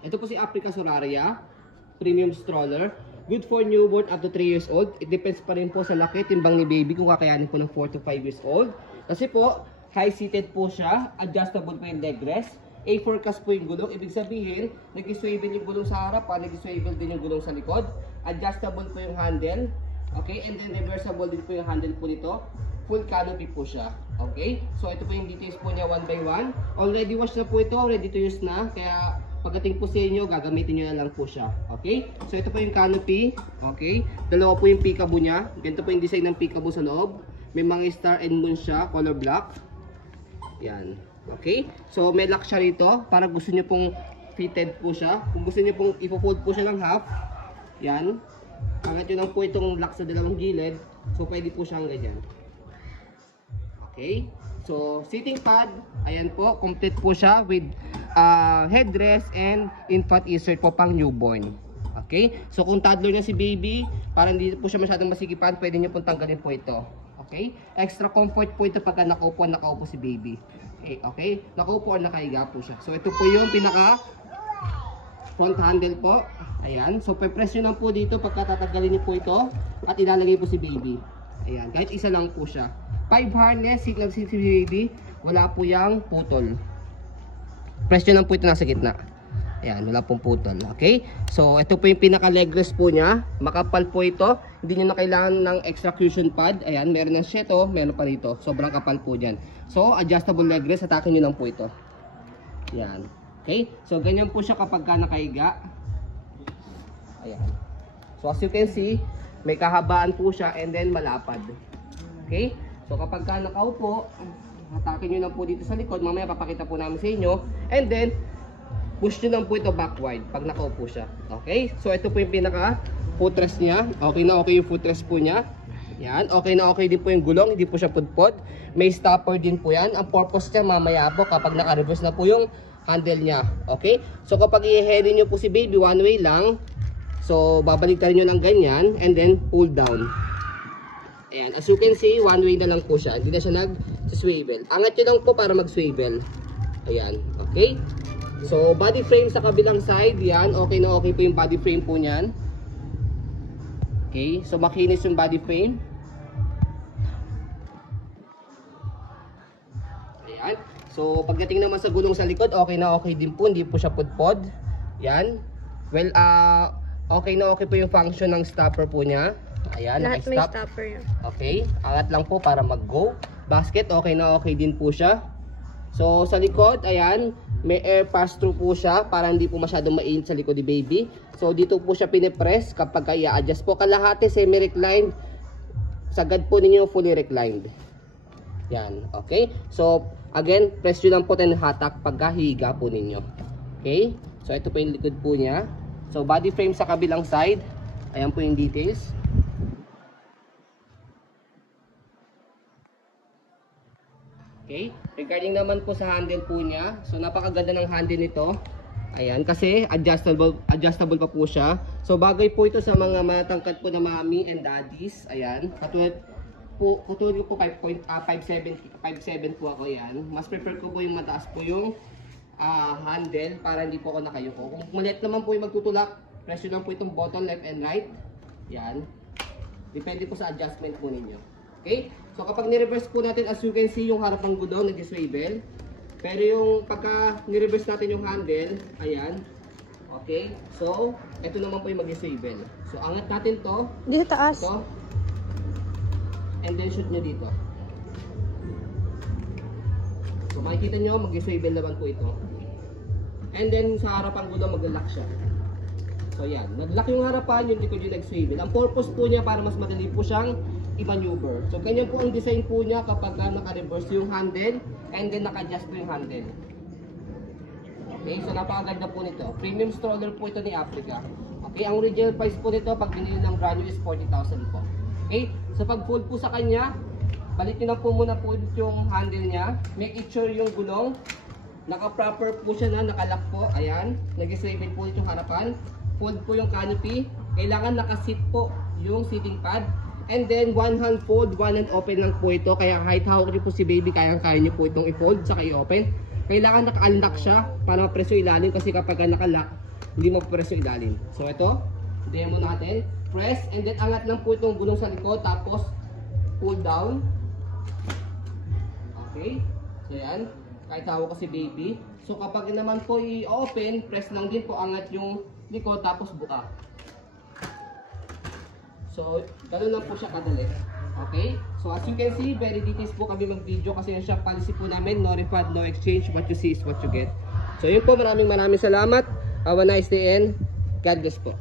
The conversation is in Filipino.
Ito po si Africa Solaria, premium stroller. Good for newborn up to 3 years old. It depends pa rin po sa laki, timbang ni baby kung kakayanin po ng 4 to 5 years old. Kasi po, high-seated po siya, adjustable po yung leg rest. A4 cast po yung gulong, ibig sabihin, nag-swivel yung gulong sa harapan, nag-swivel din yung gulong sa likod. Adjustable po yung handle. Okay, and then reversible din po yung handle po nito. Full canopy po siya. Okay, so ito po yung details po niya one by one. Already washed na po ito, ready to use na. Kaya pagdating po sa inyo, gagamitin nyo na lang po siya. Okay? So ito po yung canopy. Okay? Dalawa po yung peekaboo niya. Ganito po yung design ng peekaboo sa loob. May mga star and moon siya, color black. Yan. Okay? So may lock siya rito. Para gusto nyo pong fitted po siya. Kung gusto nyo pong ipo-fold po siya ng half. Yan. Angat nyo lang po itong lock sa dalawang gilid. So pwede po siyang ganyan. Okay? So seating pad. Ayan po. Complete po siya with headrest and infant insert po pang newborn. Okay? So kung toddler na si baby, para hindi po siya masyadong masikipan, pwede niyo pong tanggalin po ito. Okay? Extra comfort po ito pagka nakaupo si baby. Okay? Nakaupo o nakahiga po siya. So ito po yung pinaka front handle po. Ayan. So pe-press nyo lang po dito pagka tatanggalin niyo po ito at ilalagay po si baby. Ayan. Kahit isa lang po siya. 5 harness, signal si baby. Wala po yung putol. Press nyo lang po ito nasa gitna. Ayan, wala pong putol. Okay? So, ito po yung pinaka-leg rest po niya. Makapal po ito. Hindi nyo na kailangan ng extra cushion pad. Ayan, meron ng sheto, meron pa rito. Sobrang kapal po dyan. So, adjustable leg rest. Atakin nyo lang po ito. Ayan. Okay? So, ganyan po siya kapag ka nakahiga. Ayan. So, as you can see, may kahabaan po siya and then malapad. Okay? So, kapag ka nakaupo, hatakin nyo lang po dito sa likod. Mamaya papakita po namin sa inyo. And then, push nyo lang po ito backward pag nakaupo siya. Okay? So, ito po yung pinaka footrest niya. Okay na okay yung footrest po niya. Yan. Okay na okay din po yung gulong. Hindi po siya pudpod. May stopper din po yan. Ang purpose niya mamaya po kapag naka-reverse na po yung handle niya. Okay? So, kapag i-heading nyo po si baby, one way lang. So, babalik nyo lang ganyan. And then, pull down. Ayan, as you can see, one way na lang po siya. Hindi na siya nag-swivel. Angat nyo lang po para mag-swivel. Ayan, okay? So, body frame sa kabilang side, yan. Okay na okay po yung body frame po niyan. Okay, so makinis yung body frame. Ayan. So, pagdating naman sa gulong sa likod, okay na okay din po. Hindi po siya pudpod. Yan. Well, okay na okay po yung function ng stopper po niya. Ayan, lahat may stopper yan. Okay, angat lang po para mag-go. Basket, okay na okay din po siya. So, sa likod, ayan, may air pass-through po siya para hindi po masyadong mainit sa likod ni baby. So, dito po siya pinipress kapag i-adjust po. Kalahati semi-reclined, sagad po ninyo fully reclined. Yan, okay. So, again, press nyo lang po tayo ng hatak pagkahiga po ninyo. Okay, so ito po yung likod po niya. So, body frame sa kabilang side. Ayan po yung details. Okay, regarding naman po sa handle po niya, so napakaganda ng handle nito. Ayan, kasi adjustable pa po siya. So bagay po ito sa mga matangkad po na mommy and daddies. Ayan, katulad ko po 5'7" po ako yan. Mas prefer ko po yung mataas po yung handle para hindi po ako nakayuko. Kung maliit naman po yung magtutulak, press nyo lang po itong button left and right. Yan, depende po sa adjustment po ninyo. Okay? So kapag ni-reverse po natin, as you can see, yung harap ng gulong nag-swivel. Pero yung pagka ni-reverse natin yung handle, ayan. Okay? So, ito naman po yung mag-swivel. So, angat natin to. Dito taas. Ito. And then shoot nyo dito. So, makikita nyo, mag-swivel naman po ito. And then, sa harap ng gulong, mag-lock siya. So, yan. Nag-lock yung harapan, yung likod yung nag-swivel. Ang purpose po niya para mas madali po siyang i-maneuver. So, ganyan po ang design po niya kapag naka-reverse yung handle and then naka-adjust po yung handle. Okay, so napakaganda po nito. Premium stroller po ito ni Africa. Okay, ang original price po nito pag binili ng brand new is 40,000 po. Okay, so pag fold po sa kanya, balik nyo na po muna po yung handle niya. Make sure yung gulong, naka-proper po siya na, naka-lock po. Ayan, nag-swivel po yung harapan. Fold po yung canopy. Kailangan naka-seat po yung seating pad. And then, one hand fold, one hand open lang po ito. Kaya kahit hawak niyo po si baby, kayang-kaya niyo po itong i-fold, saka i-open. kailangan naka-unlock siya para ma-press yung ilalim kasi kapag naka-lock, hindi ma-press yung ilalim. So ito, demo natin. Press and then angat lang po itong gulong sa likod tapos pull down. Okay? So yan, kahit hawak ko si baby. So kapag naman po i-open, press lang din po, angat yung likod tapos buka. So, ganoon lang po siya kadali. Okay? So, as you can see, very details po kami mag-video kasi yung shop policy po namin, no refund, no exchange, what you see is what you get. So, yun po, maraming salamat. Have a nice day and God bless po.